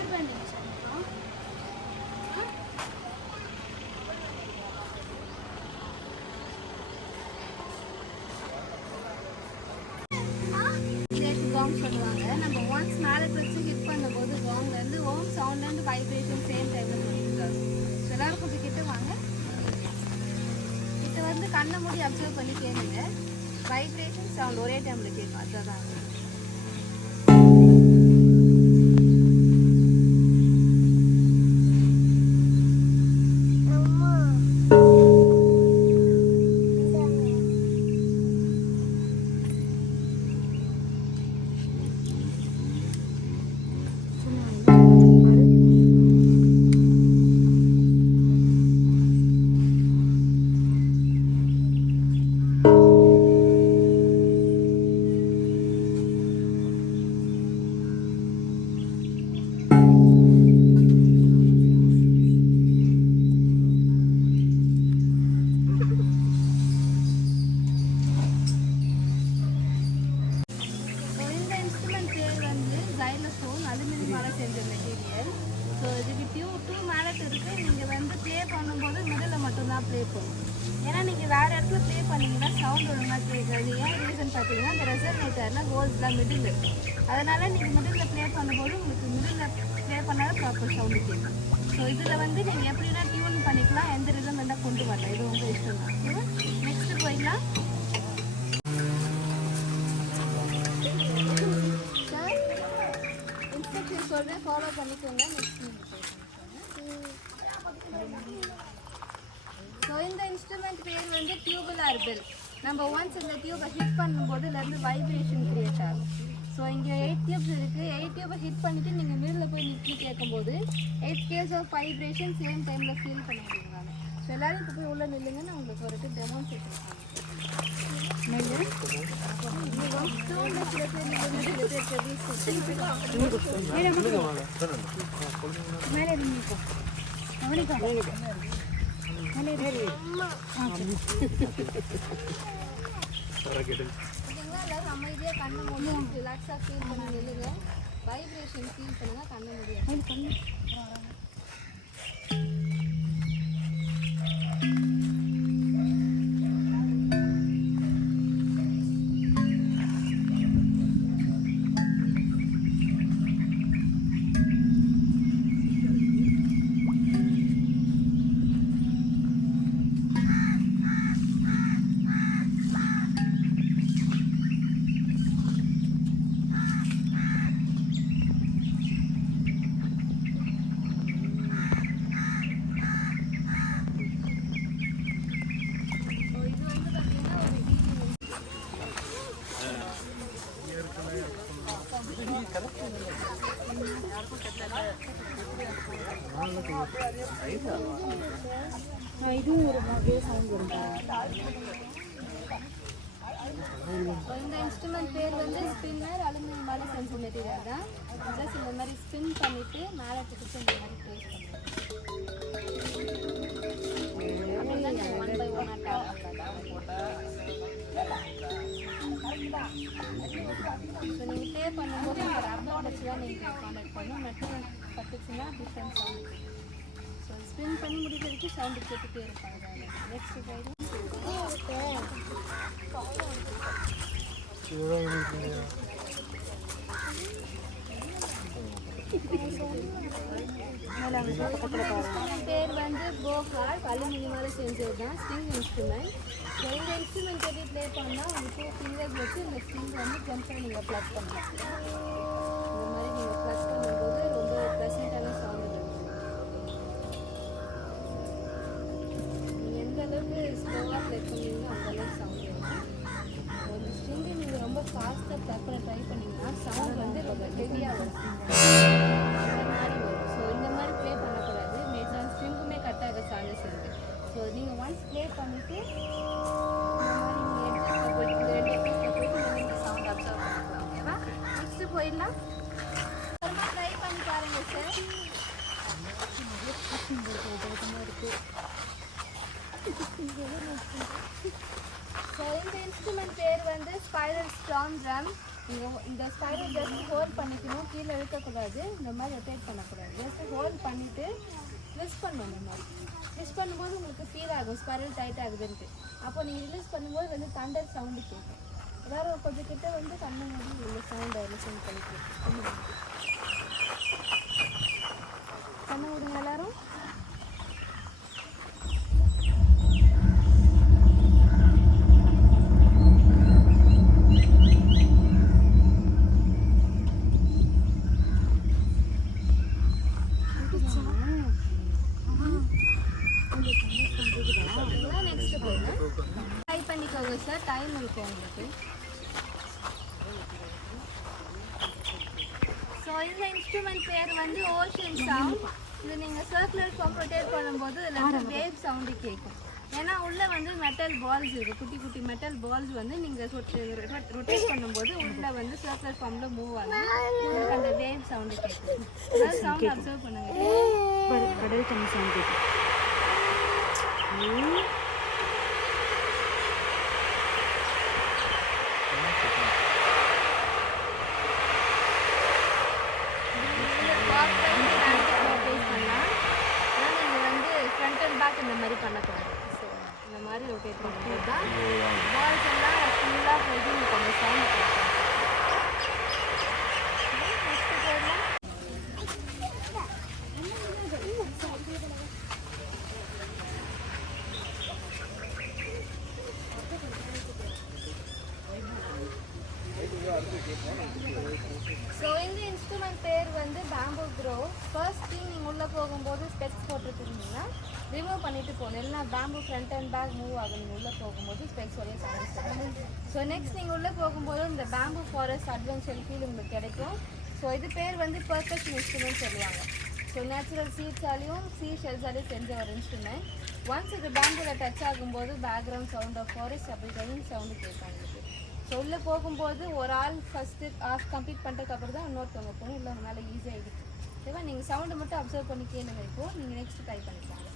Rubber band காங் சொல்லுவாங்க. நம்ம once மேலே வச்சு ஹிட் பண்ணும்போது காங்லேருந்து ஓம் சவுண்ட்லேருந்து வைப்ரேஷன் சேம் டைமில் பண்ணியிருக்காரு. எல்லாரும் கொஞ்சம் கிட்ட வாங்க. கிட்ட வந்து கண்ணை மூடி அப்சர்வ் பண்ணி கேளுங்க. வைப்ரேஷன் சவுண்ட் ஒரே டைமில் கேட்கும். அதுதான் செஞ்ச மெட்டீரியல். ஸோ இதுக்கு டூ மேலட் இருக்குது. நீங்கள் வந்து ப்ளே பண்ணும்போது மிடில் மட்டும்தான் ப்ளே பண்ணும். ஏன்னா நீங்கள் வேறு இடத்துல ப்ளே பண்ணிங்கன்னா சவுண்ட் ஒழுங்காக கேட்காது. ஏன் ரீசன் பார்த்தீங்கன்னா இந்த ரெசனேட்டரில் ஹோல்ஸ்லாம் மிடில் இருக்குது. அதனால் நீங்கள் மிடில் ப்ளே பண்ணும்போது உங்களுக்கு மிடில் ப்ளே பண்ணாலும் ப்ராப்பர் சவுண்டு கேட்கும். ஸோ இதில் வந்து நீங்கள் எப்படின்னா டியூன் பண்ணிக்கலாம். எந்த ரிதம் இருந்தால் கொண்டு வரலாம். இது உங்கள் இஷ்டம் தான். ஓகேவா? நெக்ஸ்ட்டு போயிடலாம். சொல்கிறேன், ஃபாலோ பண்ணிக்கோங்க. ஸோ இந்த இன்ஸ்ட்ருமெண்ட் பேர் வந்து டியூபுலார் பெல். நம்ம ஒன்ஸ் இந்த டியூபை ஹிட் பண்ணும்போது இதுலேருந்து வைப்ரேஷன் க்ரியேட் ஆகும். ஸோ இங்கே 8 டியூப்ஸ் இருக்குது. 8 டியூபை ஹிட் பண்ணிவிட்டு நீங்கள் மிடில் போய் நிற்கி கேட்கும்போது 8 ஸ்கேல்ஸ் ஆஃப் வைப்ரேஷன் சேம் டைமில் ஃபீல் பண்ண முடியும். நான் ஸோ எல்லோரும் இப்போ போய் உள்ளே நில்லுங்க. நான் உங்களுக்கு ஒரு டெமான்ஸ்ட்ரேஷன் பண்ணுறேன். அமைதியாக கண்ணை மூடி ரிலாக்ஸாக ஃபீல் பண்ண நில்லுங்க. வைப்ரேஷன் ஃபீல் பண்ணுங்க. கண்ணை முடியாது. இதுவும் ஒரு மாதிரியே சவுண்ட் வரும். இந்த இன்ஸ்ட்ருமெண்ட் பேர் வந்து ஸ்பின்னர். அலுமினியம் மாதிரி செஞ்ச மெட்டீரியல் தான். ப்ளஸ் இந்த மாதிரி ஸ்பின் பண்ணிவிட்டு மேலே தூக்கிட்டு இந்த மாதிரி ப்ளேஸ் பண்ணுவோம். ஒன் பை ஒன் ஸோ நீங்கள் ப்ளே பண்ணும்போது இந்த ரப்பர் வச்சு தான் நீங்கள் கான்டாக்ட் பண்ணணும். மெட்டீரியல் பட்டுச்சுன்னா டிஃப்ரெண்ட் சவுண்ட். ஸோ ஸ்பின் பண்ணி முடிக்கிற வரைக்கும் சவுண்டு கேட்டுகிட்டே இருப்பாங்க. நெக்ஸ்ட் போயிடும். பேர் வந்து போஹார். அலுமினியமால் செஞ்சது தான் ஸ்ட்ரிங் இன்ஸ்ட்ருமெண்ட். இந்த இன்ஸ்ட்ருமெண்ட் எப்படி ப்ளே பண்ணால் ஒரு 2 ஃபிங்கர்ஸ் வச்சு இந்த ஸ்ட்ரிங் வந்து ஜம்ப்பில் நீங்கள் ப்ளக் பண்ணலாம். இந்த மாதிரி நீங்கள் ப்ளக் பண்ணும்போது ரொம்ப ப்ளசண்ட்டான சவுண்டு வரும். நீங்கள் எந்த அளவுக்கு ஸ்லோவாக ப்ளே பண்ணுவீங்களோ அந்தளவுக்கு சவுண்டு வரும். ஒரு ஸ்ட்ரிங்கை நீங்கள் ரொம்ப ஃபாஸ்ட்டாக ப்ளக் பண்ண ட்ரை பண்ணிங்கன்னா சவுண்ட் வந்து ரொம்ப ஹெவியாக வரும். அந்த மாதிரி வரும். ஸோ இந்த மாதிரி ப்ளே பண்ணக்கூடாது. மேஜரான ஸ்ட்ரிங்குமே கட் ஆக சான்சஸ் இருக்குது. ஸோ நீங்கள் ஒன்ஸ் ப்ளே பண்ணிவிட்டு இந்த மாதிரி நீங்கள் எட்ஜஸில் போய்ட்டு இந்த 2 எட்ஜஸில் போய்ட்டு நீங்கள் சவுண்ட் அப்சர்வ் பண்ணிக்கலாம். ஓகேவா? நெக்ஸ்ட்டு போயிடலாம். அப்புறமா ட்ரை பண்ணி பாருங்கள் சார். ஸோ இந்த இன்ஸ்ட்ருமெண்ட் பேர் வந்து ஸ்பைரல் ஸ்டார்ம் ட்ரம். நீங்கள் இந்த ஸ்பைரல் ஜஸ்ட் ஹோல்ட் பண்ணிக்கணும், கீழே இழுக்கக்கூடாது, இந்த மாதிரி ரொட்டேட் பண்ணக்கூடாது. ஜஸ்ட் ஹோல்ட் பண்ணிவிட்டு ட்விஸ்ட் பண்ணணும். இந்த மாதிரி ட்விஸ்ட் பண்ணும்போது உங்களுக்கு ஃபீல் ஆகும் ஸ்பைரல் டைட் ஆகுதுன்ட்டு. அப்போ நீங்கள் ரிலீஸ் பண்ணும்போது வந்து தண்டர் சவுண்டு கேட்கும். எல்லோரும் கொஞ்சம் கிட்ட வந்து கண்ணு மூடி இந்த சவுண்டை லிசன் பண்ணிக்கலாம். கண்ணு மூடுங்க எல்லோரும். ட்ரை பண்ணிக்கோங்க சார், டைம் இருக்கும் உங்களுக்கு. ஸோ இந்த இன்ஸ்ட்ருமெண்ட் பேர் வந்து ஓஷன் சவுண்ட். இது நீங்கள் சர்க்குலர் ஃபார்ம் ரொட்டேட் பண்ணும்போது இதில் வந்து வேவ் சவுண்டு கேட்கும். ஏன்னா உள்ளே வந்து மெட்டல் பால்ஸ் இருக்குது, குட்டி குட்டி மெட்டல் பால்ஸ் வந்து நீங்கள் ரொட்டேட் பண்ணும்போது உள்ளே வந்து சர்க்குலர் ஃபார்மில் மூவ் ஆகும். உங்களுக்கு அந்த வேவ் சவுண்டு கேட்கும். அதாவது சவுண்ட் அப்சர்வ் பண்ணுங்க. கடல் தண்ணி சவுண்ட் கேட்கும். ஃப்ரண்ட் அண்ட் பேக் இந்த மாதிரி பண்ணக்கூடாது. ஸோ இந்த மாதிரி ரொட்டேட் பண்ணும்போது தான் பால்ஸ் எல்லாம் ஃபுல்லாக போயிட்டு உங்களுக்கு அந்த சவுண்ட் கேட்கும். நெக்ஸ்ட் போடலாம். ஸோ இந்த இன்ஸ்ட்ருமெண்ட் பேர் வந்து பேம்பூ க்ரோ. ஃபர்ஸ்ட் திங் நீங்கள் உள்ளே போகும்போது ஸ்பெக்ஸ் போட்டுருந்தீங்கன்னா ரிமூவ் பண்ணிட்டு போகணும். இல்லைனா bamboo front and back move ஆகும். நீங்கள் உள்ளே போகும்போது ஸ்பெக்ஸ் ஒரே சான்ஸ். ஸோ நெக்ஸ்ட் நீங்கள் உள்ளே போகும்போது இந்த பேம்பூ ஃபாரஸ்ட் அட்வென்ச்சர் ஃபீல் உங்களுக்கு கிடைக்கும். ஸோ இது பேர் வந்து பர்ஃபெக்ட் இன்ஸ்ட்ருமெண்ட் சொல்லுவாங்க. ஸோ நேச்சுரல் சீட்ஸாலையும் ஷெல்ஸாலையும் செஞ்ச ஒரு இன்ஸ்ட்ருமெண்ட். ஒன்ஸ் இது பேம்பூவில் டச் ஆகும்போது பேக்ரவுண்ட் சவுண்ட் ஆஃப் ஃபாரஸ்ட் அப்படி ரெயின் சவுண்டு கேட்கும் உங்களுக்கு. ஸோ உள்ளே போகும்போது ஒரு ஆள் ஃபஸ்ட்டு ஆஃப் கம்ப்ளீட் பண்ணுறதுக்கப்புறம் தான் இன்னொருத்தவங்க போகணும். இல்லை உங்களால் ஈஸியாக இருக்குது. ஓகேவா? நீங்கள் சவுண்டை மட்டும் அப்சர்வ் பண்ணி கேளுங்க. இப்போது நீங்கள் நெக்ஸ்ட் ட்ரை பண்ணிக்கலாம்.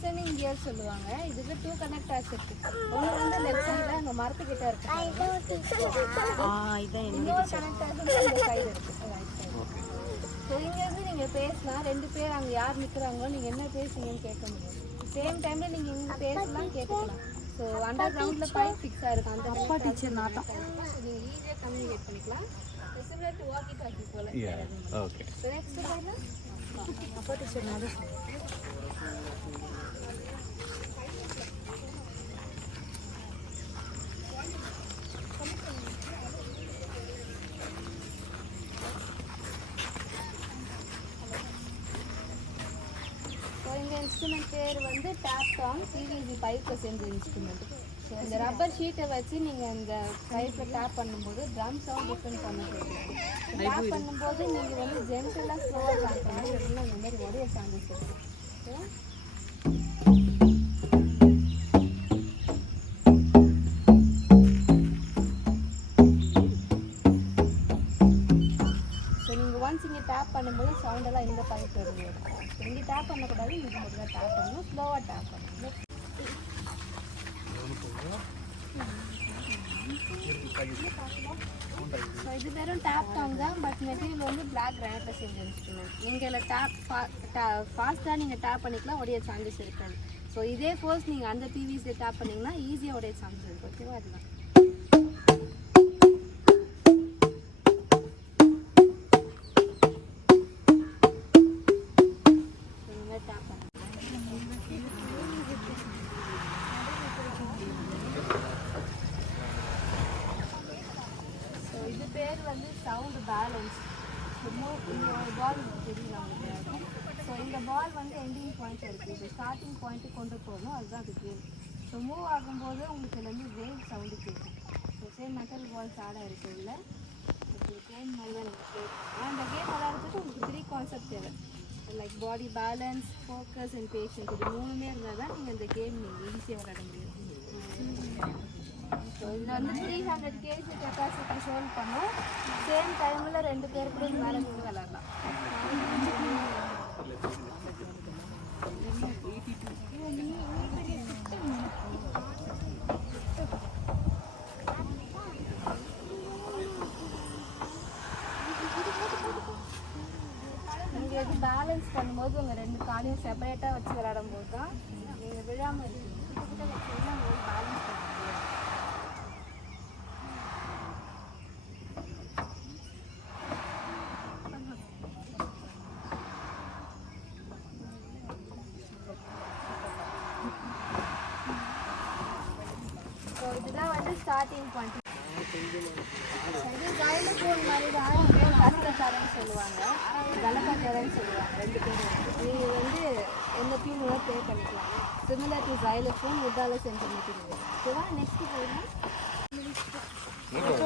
லிசனிங் கியர் சொல்லுவாங்க. இதுக்கு 2 கனெக்டர்ஸ் இருக்கு. ஒன்று வந்து லெஃப்ட் சைடில் அங்கே மரத்துக்கிட்ட இருக்கு. இன்னொரு கனெக்டர் இந்த சைடு இருக்கு. ஸோ இங்கேருந்து நீங்கள் பேசினா 2 பேர் அங்கே யார் நிற்கிறாங்களோ நீங்கள் என்ன பேசுங்கன்னு கேட்க முடியும். சேம் டைமில் நீங்கள் இங்கே பேசலாம், கேட்கலாம். ஸோ அண்டர் கிரவுண்டில் பைப் ஃபிக்ஸ் ஆகிருக்கும். அந்த அப்பா டீச்சர் நாட்டம் நீங்கள் ஈஸியாக கம்யூனிகேட் பண்ணிக்கலாம். சிமிலர் டு வாக்கி டாக்கி போல. ஓகே. ஸோ நெக்ஸ்ட் பாருங்கள். அப்பா டீச்சர் நாட்டம். இந்த இன்ஸ்ட்ருமெண்ட் பேர் வந்து டேப் டாங். பிவிசி பைப்பில் செஞ்ச இன்ஸ்ட்ருமெண்ட். ஸோ இந்த ரப்பர் ஷீட்டை வச்சு நீங்கள் இந்த பைப்பில் டேப் பண்ணும்போது ட்ரம் சவுண்ட் டிஃப்ரெண்ட் பண்ண முடியும். டேப் பண்ணும்போது நீங்கள் வந்து ஜென்டலாக ஸ்லோவாக டேப் பண்ணணும். இல்லைன்னா இந்த மாதிரி உடைய சான்சஸ் இருக்குது. ஸோ நீங்கள் ஒன்ஸ் இங்கே டேப் பண்ணும்போது சவுண்டெல்லாம் இந்த பைப்பில் இருந்து இங்கே டேப் பண்ணக்கூடாது. இங்கே மட்டும் தான் டேப் பண்ணணும். ஸ்லோவாக டேப் பண்ணணும். ஸோ இது வெறும் டேப் டாங் தான். பட் மெட்டீரியல் வந்து பிளாக் கிரானைட்டில் செஞ்ச இன்ஸ்ட்ருமெண்ட். நீங்கள் டேப் ஃபாஸ்ட்டாக நீங்கள் டேப் பண்ணிக்கலாம், உடைய சான்சஸ் இருக்காது. ஸோ இதே ஃபோர்ஸ் நீங்கள் அந்த பிவிசியில் டேப் பண்ணிங்கன்னா ஈஸியாக உடைய சான்சஸ் இருக்கும். ஓகேவா? அதுதான் பேர் வந்து சவுண்ட் பேலன்ஸ். பால் தெரியல உங்களுக்கு. ஸோ இந்த பால் வந்து எண்டிங் பாயிண்ட் இருக்குது. இது ஸ்டார்டிங் பாயிண்ட்டு கொண்டு போகணும். அதுதான் அது கேம். ஸோ மூவ் ஆகும்போது உங்களுக்கு இதுலேருந்து வேவ் சவுண்டு கேட்கும். ஸோ சேம் மெட்டல் பால்ஸ் ஆட இருக்குது. இல்லை உங்களுக்கு கேம் மாதிரி தான் நீங்கள் ப்ளே பண்ணலாம். அந்த கேம் விளையாடுறதுக்கு உங்களுக்கு 3 கான்செப்ட் தேவை. Like body balance, focus and patience. இது 3மே இருந்தால் தான் நீங்கள் இந்த கேம் நீங்கள் ஈஸியாக விளையாட முடியும். ஸோ இதில் வந்து 300 kg கெப்பாசிட்டி ஹோல்ட் பண்ணோம். சேம் டைமில் 2 பேர் கூட மேலே நின்று விளையாடலாம். நீங்கள் இது பேலன்ஸ் பண்ணும்போது உங்கள் 2 காலையும் செப்பரேட்டாக வச்சு விளையாடும் போது தான் நீங்கள் விழாமல் இருக்கீங்க. கிட்ட வச்சீங்கன்னா உங்களுக்கு பேலன்ஸ் பண்ண முடியாது. ஸோ இதுதான் வந்து ஸ்டார்டிங் பாயிண்ட். இது ஜாயிலோஃபோன் மாதிரி தான். கஸ்டக்காரன்னு சொல்லுவாங்க, கலப்பாக்காரன்னு சொல்லுவாங்க. 2 பேரும் நீங்கள் வந்து எந்த டியூனோட ப்ளே பண்ணிக்கலாம். சிமிலர் டு ஜாயிலோஃபோன் உதால செஞ்ச மெட்டீரியல். ஓகேவா? நெக்ஸ்ட் போயிடலாம்.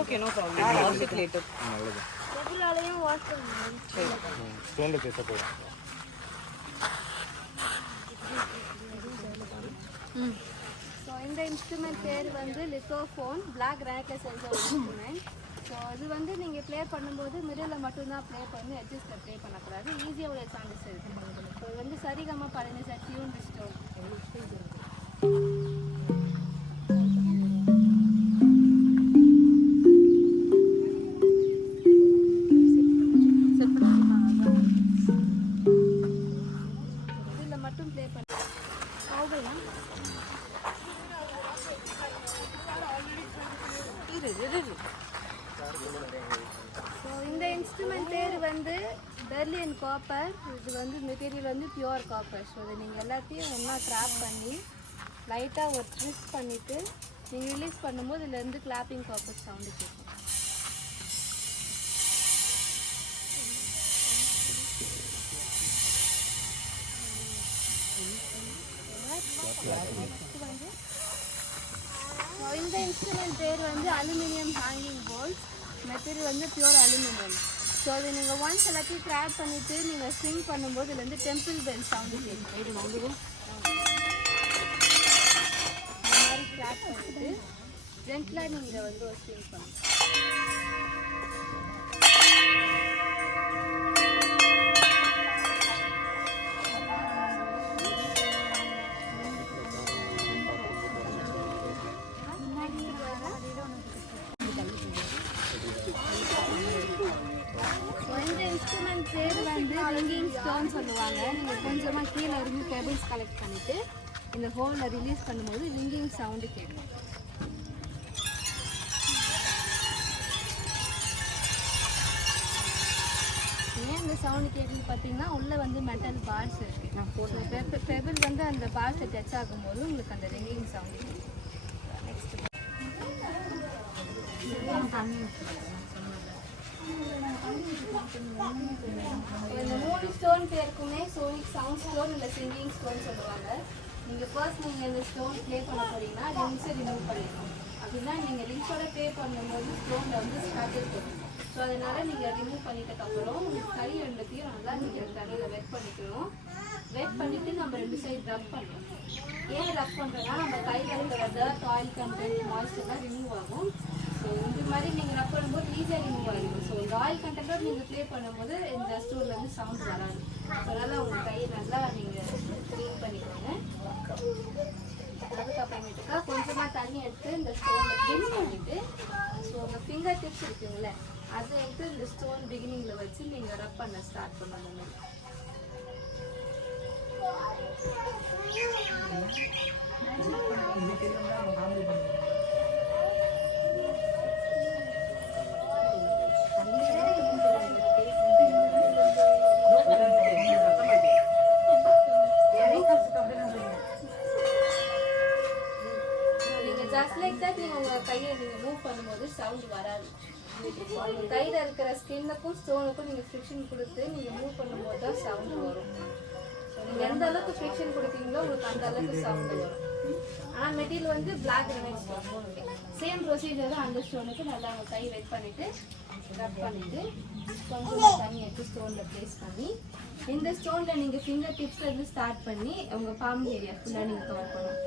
Okay, no problem. Wash it later. எதுனாலையும் வாஷ் பண்ணணும். ஸ்டோன்ல பேச போறோம். ஸோ இந்த இன்ஸ்ட்ருமெண்ட் பேர் வந்து லித்தோஃபோன், பிளாக் கிரானைட்ல செஞ்ச ஒரு இன்ஸ்ட்ருமெண்ட். ஸோ இது வந்து நீங்கள் ப்ளே பண்ணும்போது மிடில் மட்டும்தான் ப்ளே பண்ணி எட்ஜஸ்ட்டில் ப்ளே பண்ணக்கூடாது. ஈஸியாக உடைய சான்சஸ் இருக்குது. ஸோ இது வந்து சரிகமா பழனி சார் டியூன் டிஸ்டோன். இதில் மட்டும் ப்ளே பண்ண ஸோ இந்த இன்ஸ்ட்ருமெண்ட் பேர் வந்து பெர்லின் காப்பர். இது வந்து மெட்டீரியல் வந்து பியூர் காப்பர். ஸோ இதை நீங்கள் எல்லாத்தையும் ஒன்றா ட்ராப் பண்ணி லைட்டாக ஒரு ட்விஸ்ட் பண்ணிவிட்டு நீங்கள் ரிலீஸ் பண்ணும்போது இதுலேருந்து கிளாப்பிங் காப்பர் சவுண்டு கேட்கும். இந்த இன்ஸ்ட்ருமெண்ட் பேர் வந்து அலுமினியம் ஹேங்கிங் போல்ஸ். மெட்டீரியல் வந்து பியூர் அலுமினியம். ஸோ அதை நீங்கள் ஒன்ஸ் எல்லாத்தையும் ட்ராப் பண்ணிவிட்டு நீங்கள் ஸ்விங் பண்ணும்போது இதில் வந்து டெம்பிள் பெல் சவுண்டு கேட்கும். இது வந்துடும். இந்த மாதிரி ட்ராப் பண்ணிவிட்டு ஜென்டிலாக நீங்கள் வந்து ஒரு ஸ்விங் பண்ணணும். பேர் வந்து ரிங்கிங் ஸ்டோன் சொல்லுவாங்க. நீங்கள் கொஞ்சமாக கீழே இருந்து பெபிள்ஸ் கலெக்ட் பண்ணிவிட்டு இந்த ஹோலில் ரிலீஸ் பண்ணும்போது ரிங்கிங் சவுண்டு கேட்கும். ஏன் இந்த சவுண்டு கேட்குன்னு பார்த்தீங்கன்னா உள்ளே வந்து மெட்டல் பார்ஸ் இருக்குது. பெபிள் வந்து அந்த பார்ஸை டச் ஆகும்போது உங்களுக்கு அந்த ரிங்கிங் சவுண்டு கேட்கும். நெக்ஸ்ட் இந்த 3 ஸ்டோன் பேருக்குமே சோனிக் சவுண்ட் ஸ்டோன் இல்லை சிங்கிங் ஸ்டோன் சொல்லுவாங்க. நீங்கள் ஃபர்ஸ்ட் நீங்கள் இந்த ஸ்டோன் ப்ளே பண்ண போகிறீங்கன்னா லிங்க்ஸை ரிமூவ் பண்ணிடணும். அப்படின்னா நீங்கள் லிங்க்ஸோட ப்ளே பண்ணும்போது ஸ்டோனில் வந்து ஸ்டார்டர் போகும். ஸோ அதனால் நீங்கள் ரிமூவ் பண்ணிட்டதுக்கப்புறம் உங்கள் கை 2த்தையும் நல்லா நீங்கள் தண்ணியில் வெட் பண்ணிக்கணும். வெட் பண்ணிவிட்டு நம்ம 2 சைடு ரப் பண்ணணும். ஏன் ரப் பண்ணுறோன்னா நம்ம கையில் இருக்கிற டர்ட், ஆயில் கண்டென்ட், மாய்ஸ்டர்லாம் ரிமூவ் ஆகும். ஸோ இந்த மாதிரி நீங்கள் ரப் பண்ணும்போது ஈஸியாக ரிமூவ் ஆகிடும். ஸோ இந்த ஆயில் கண்டென்ட்டோடு நீங்கள் ப்ளே பண்ணும்போது இந்த ஸ்டோர்லேருந்து சவுண்ட் வராது. ஸோ அதனால் உங்கள் கையை நல்லா நீங்கள் க்ளீன் பண்ணிக்கோங்க. அதுக்கப்புறமேட்டுக்கா கொஞ்சமாக தண்ணி எடுத்து இந்த ஸ்டோனில் க்ளீன் பண்ணிவிட்டு ஸோ உங்கள் ஃபிங்கர் டிப்ஸ் இருக்குங்களே அதை எடுத்து இந்த ஸ்டோன் பிகினிங்கில் வச்சு நீங்கள் ரப் பண்ண ஸ்டார்ட் பண்ணணும். ஜஸ்ட் லைக் தட் நீங்கள் உங்கள் கையை நீங்கள் மூவ் பண்ணும்போது சவுண்ட் வராது. உங்கள் கையில் இருக்கிற ஸ்கின்னுக்கும் ஸ்டோனுக்கும் நீங்கள் ஃப்ரிக்ஷன் கொடுத்து நீங்கள் மூவ் பண்ணும்போது தான் சவுண்டு வரும். ஸோ நீங்கள் எந்த அளவுக்கு ஃப்ரிக்ஷன் கொடுத்தீங்களோ உங்களுக்கு அந்த அளவுக்கு சவுண்டு வரும். ஆனால் மெட்டீரியல் வந்து black granite stone. Same procedure தான் அந்த ஸ்டோனுக்கு நல்லா உங்கள் கை வெட் பண்ணிவிட்டு ரப் பண்ணிட்டு கொஞ்சம் தண்ணி எடுத்து ஸ்டோனில் ப்ளேஸ் பண்ணி இந்த ஸ்டோனில் நீங்கள் ஃபிங்கர் டிப்ஸில் இருந்து ஸ்டார்ட் பண்ணி உங்கள் பாம் ஏரியா ஃபுல்லாக நீங்கள் கவர் பண்ணணும்.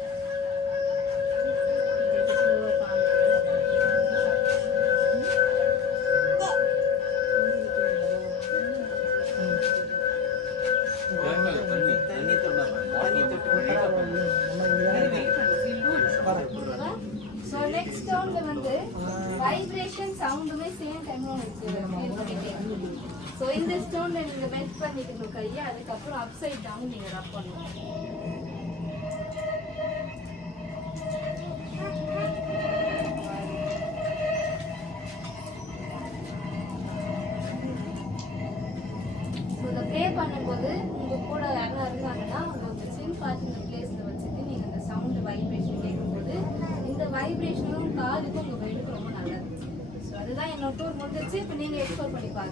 ஸோ நெக்ஸ்ட் ஸ்டோனில் வந்து வைப்ரேஷன் சவுண்டுமே சேம் டைமில் உங்களுக்கு ஃபீல் பண்ணிட்டே இருக்கும். ஸோ இந்த ஸ்டோனில் நீங்கள் பெண்ட் பண்ணிக்கணும் கையை, அதுக்கப்புறம் அப் சைட் டவுன் நீங்கள் ரப் பண்ணணும். ஸோ இதை ப்ளே பண்ணும்போது உங்கள் கூட யாரும் இருந்தாங்கன்னா உங்கள் சிம் பார்த்து இந்த பிளேஸில் வச்சுட்டு நீங்கள் இந்த சவுண்டு வைப்ரேஷன் கேட்கும்போது இந்த வைப்ரேஷனும் காதுக்கும் உங்கள் வெயிலுக்கு ரொம்ப நல்லது. ஸோ அதுதான் என்னோட டூர் முடிஞ்சிச்சு. இப்போ நீங்கள் எக்ஸ்ப்ளோர் பண்ணி பாருங்க.